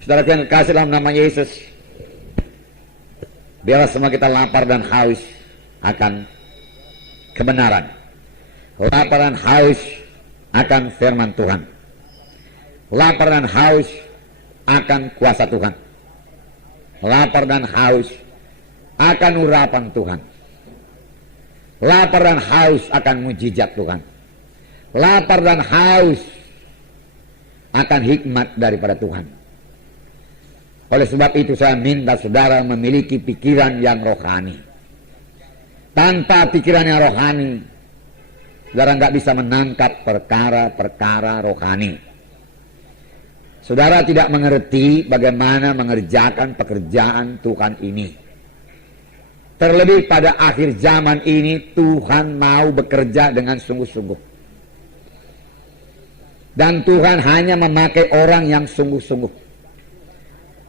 Saudara yang kasih dalam nama Yesus, biarlah semua kita lapar dan haus akan kebenaran, lapar dan haus akan firman Tuhan, lapar dan haus akan kuasa Tuhan, lapar dan haus akan urapan Tuhan, lapar dan haus akan mujizat Tuhan, lapar dan haus akan hikmat daripada Tuhan. Oleh sebab itu saya minta saudara memiliki pikiran yang rohani. Tanpa pikiran yang rohani, saudara nggak bisa menangkap perkara-perkara rohani. Saudara tidak mengerti bagaimana mengerjakan pekerjaan Tuhan ini. Terlebih pada akhir zaman ini, Tuhan mau bekerja dengan sungguh-sungguh. Dan Tuhan hanya memakai orang yang sungguh-sungguh,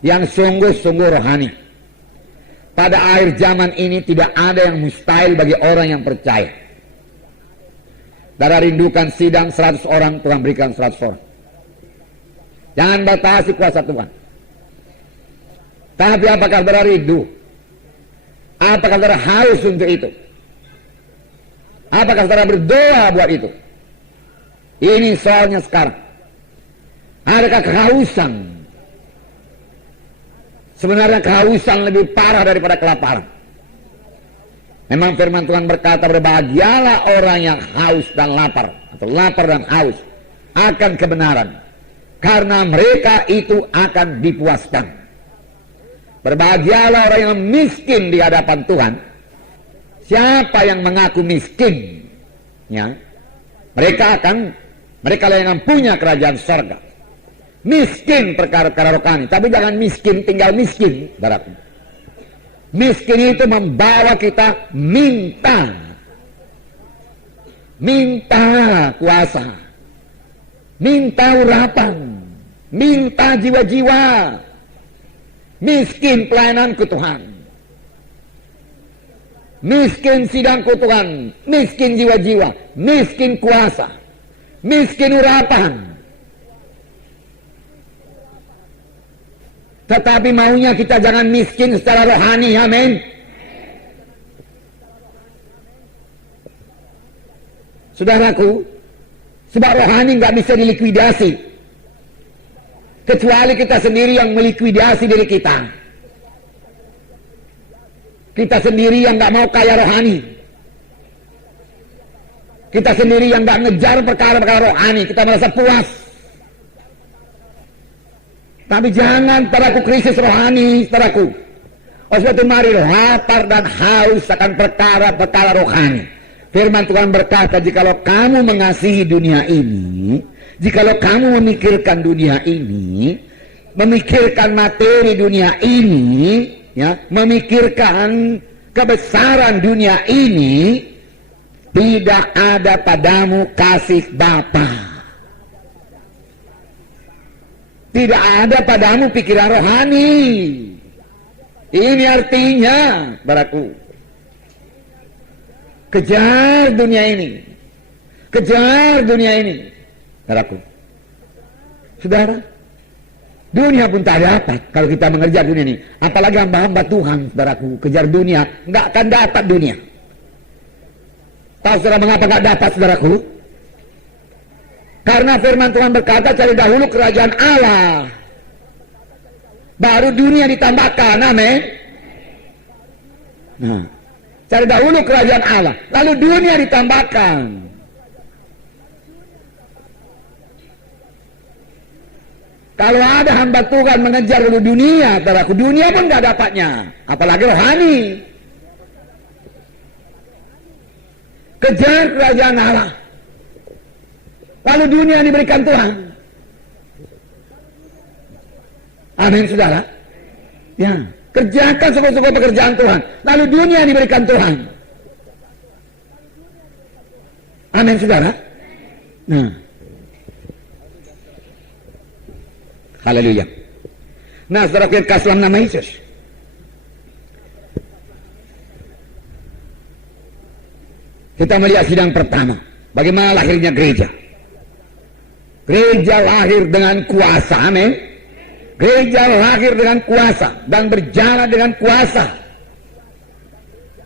yang sungguh-sungguh rohani. Pada akhir zaman ini tidak ada yang mustahil bagi orang yang percaya. Saudara rindukan sidang 100 orang, Tuhan berikan 100 orang. Jangan batasi kuasa Tuhan. Tapi apakah saudara rindu? Apakah saudara haus untuk itu? Apakah saudara berdoa buat itu? Ini soalnya sekarang. Adakah kehausan? Sebenarnya kehausan lebih parah daripada kelaparan. Memang firman Tuhan berkata, berbahagialah orang yang haus dan lapar, atau lapar dan haus akan kebenaran, karena mereka itu akan dipuaskan. Berbahagialah orang yang miskin di hadapan Tuhan. Siapa yang mengaku miskin, ya, mereka yang punya kerajaan sorga. Miskin perkara-perkara rohani, tapi jangan miskin tinggal miskin, saudaraku. Miskin itu membawa kita minta kuasa, minta urapan, minta jiwa-jiwa. Miskin pelayananku Tuhan, miskin sidangku Tuhan, miskin jiwa-jiwa, miskin kuasa, miskin urapan. Tetapi maunya kita jangan miskin secara rohani, amin. Saudaraku, sebab rohani nggak bisa dilikuidasi, kecuali kita sendiri yang melikuidasi diri kita. Kita sendiri yang nggak mau kaya rohani. Kita sendiri yang nggak ngejar perkara-perkara rohani, kita merasa puas. Tapi jangan saudaraku krisis rohani, saudaraku. Oleh sebab itu mari lapar dan haus akan perkara-perkara rohani. Firman Tuhan berkata, jikalau kamu mengasihi dunia ini, jikalau kamu memikirkan dunia ini, memikirkan materi dunia ini, ya, memikirkan kebesaran dunia ini, tidak ada padamu kasih Bapa. Tidak ada padamu pikiran rohani. Ini artinya, saudaraku, kejar dunia ini. Kejar dunia ini, saudaraku. Saudara, dunia pun tak dapat kalau kita mengejar dunia ini. Apalagi hamba-hamba Tuhan, saudaraku, kejar dunia, nggak akan dapat dunia. Tahu saudara mengapa nggak dapat, saudaraku? Karena firman Tuhan berkata, cari dahulu kerajaan Allah, baru dunia ditambahkan, amin. Nah, cari dahulu kerajaan Allah, lalu dunia ditambahkan. Kalau ada hamba Tuhan mengejar dulu dunia, saudaraku, dunia pun gak dapatnya, apalagi rohani. Kejar kerajaan Allah, lalu dunia diberikan Tuhan. Amin, saudara. Ya, kerjakan sungguh-sungguh pekerjaan Tuhan, lalu dunia diberikan Tuhan. Amin, saudara. Nah, haleluya. Nah, saudara, kita kasih dalam nama Yesus. Kita melihat sidang pertama, bagaimana lahirnya gereja. Gereja lahir dengan kuasa, amin. Gereja lahir dengan kuasa dan berjalan dengan kuasa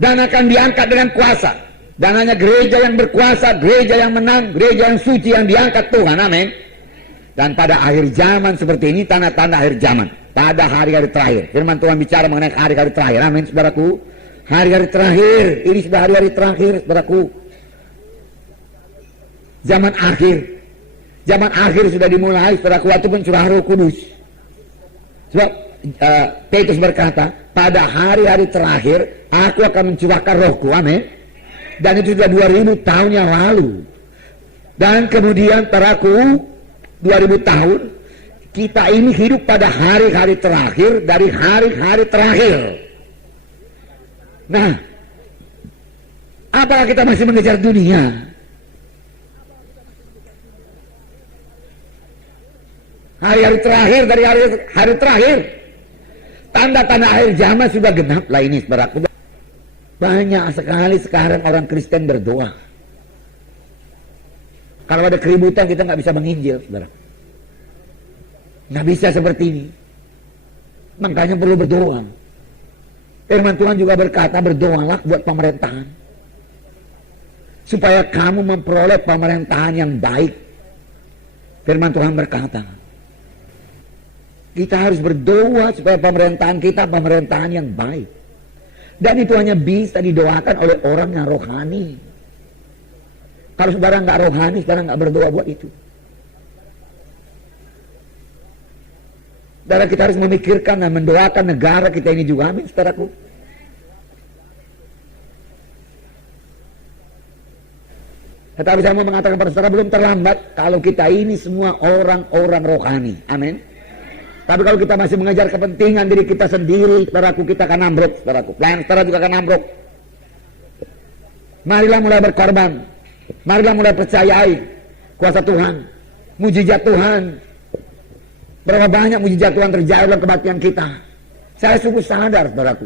dan akan diangkat dengan kuasa. Dan hanya gereja yang berkuasa, gereja yang menang, gereja yang suci yang diangkat Tuhan. Amin. Dan pada akhir zaman seperti ini, tanda-tanda akhir zaman, pada hari-hari terakhir, firman Tuhan bicara mengenai hari-hari terakhir. Amin, saudaraku. Hari-hari terakhir, ini sudah hari-hari terakhir, saudaraku. Zaman akhir sudah dimulai, saudaraku, ataupun curah Roh Kudus. Sebab Petrus berkata, pada hari-hari terakhir aku akan mencurahkan Rohku. Amin. Dan itu sudah 2000 tahun yang lalu. Dan kemudian saudaraku, 2000 tahun kita ini hidup pada hari-hari terakhir dari hari-hari terakhir. Nah, apakah kita masih mengejar dunia? Hari-hari terakhir dari hari terakhir, tanda-tanda akhir zaman sudah genap lah ini, saudaraku. Banyak sekali sekarang orang Kristen berdoa. Kalau ada keributan kita nggak bisa menginjil, saudara. Nggak bisa seperti ini. Makanya perlu berdoa. Firman Tuhan juga berkata, berdoalah buat pemerintahan, supaya kamu memperoleh pemerintahan yang baik. Firman Tuhan berkata, kita harus berdoa supaya pemerintahan kita pemerintahan yang baik. Dan itu hanya bisa didoakan oleh orang yang rohani. Kalau saudara nggak rohani, saudara nggak berdoa buat itu. Saudara, kita harus memikirkan dan mendoakan negara kita ini juga. Amin, saudaraku. Tetapi saya mau mengatakan pada saudara, belum terlambat kalau kita ini semua orang-orang rohani. Amin. Tapi kalau kita masih mengejar kepentingan diri kita sendiri, saudaraku, kita akan ambruk, saudaraku. Pelayan saudara juga akan ambruk. Marilah mulai berkorban. Marilah mulai percayai kuasa Tuhan, mujizat Tuhan. Berapa banyak mujizat Tuhan terjadi dalam kebaktian kita. Saya sungguh sadar, saudaraku.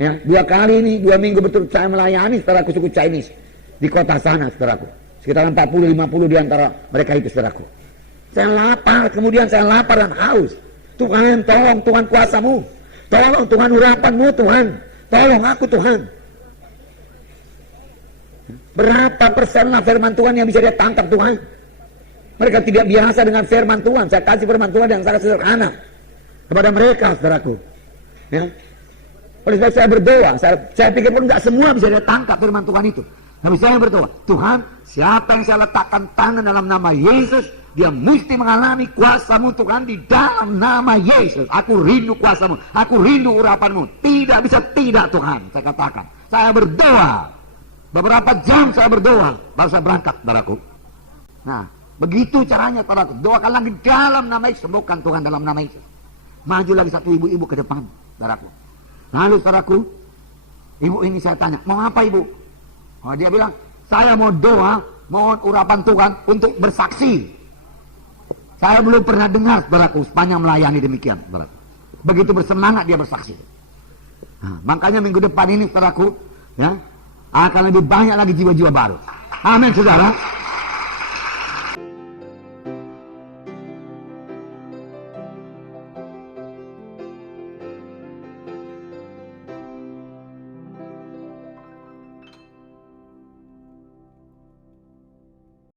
Ya, 2 kali ini, 2 minggu berturut saya melayani saudaraku suku Chinese di kota sana, saudaraku. Sekitar 40-50 di antara mereka itu, saudaraku. Saya lapar, kemudian saya lapar dan haus. Tuhan, tolong Tuhan kuasamu. Tolong Tuhan urapanmu, Tuhan. Tolong aku, Tuhan. Berapa persenlah firman Tuhan yang bisa dia tangkap, Tuhan? Mereka tidak biasa dengan firman Tuhan. Saya kasih firman Tuhan yang sangat sederhana kepada mereka, saudaraku. Ya. Oleh sebab saya berdoa, saya pikir pun nggak semua bisa dia tangkap firman Tuhan itu. Tapi saya berdoa, Tuhan, siapa yang saya letakkan tangan dalam nama Yesus, dia mesti mengalami kuasa-Mu, Tuhan, di dalam nama Yesus. Aku rindu kuasa-Mu, aku rindu urapan-Mu. Tidak bisa tidak, Tuhan, saya katakan. Saya berdoa, beberapa jam saya berdoa, baru saya berangkat, saudaraku. Nah, begitu caranya, saudaraku. Doakanlah di dalam nama Yesus, sembuhkan Tuhan dalam nama Yesus. Maju lagi satu ibu-ibu ke depan, saudaraku. Lalu, saudaraku, ibu ini saya tanya, mau apa ibu? Oh, dia bilang, saya mau doa, mohon urapan Tuhan untuk bersaksi. Saya belum pernah dengar, saudaraku, sepanjang melayani demikian, saudaraku. Begitu bersemangat dia bersaksi. Nah, makanya minggu depan ini, saudaraku, ya, akan lebih banyak lagi jiwa-jiwa baru. Amin, saudara.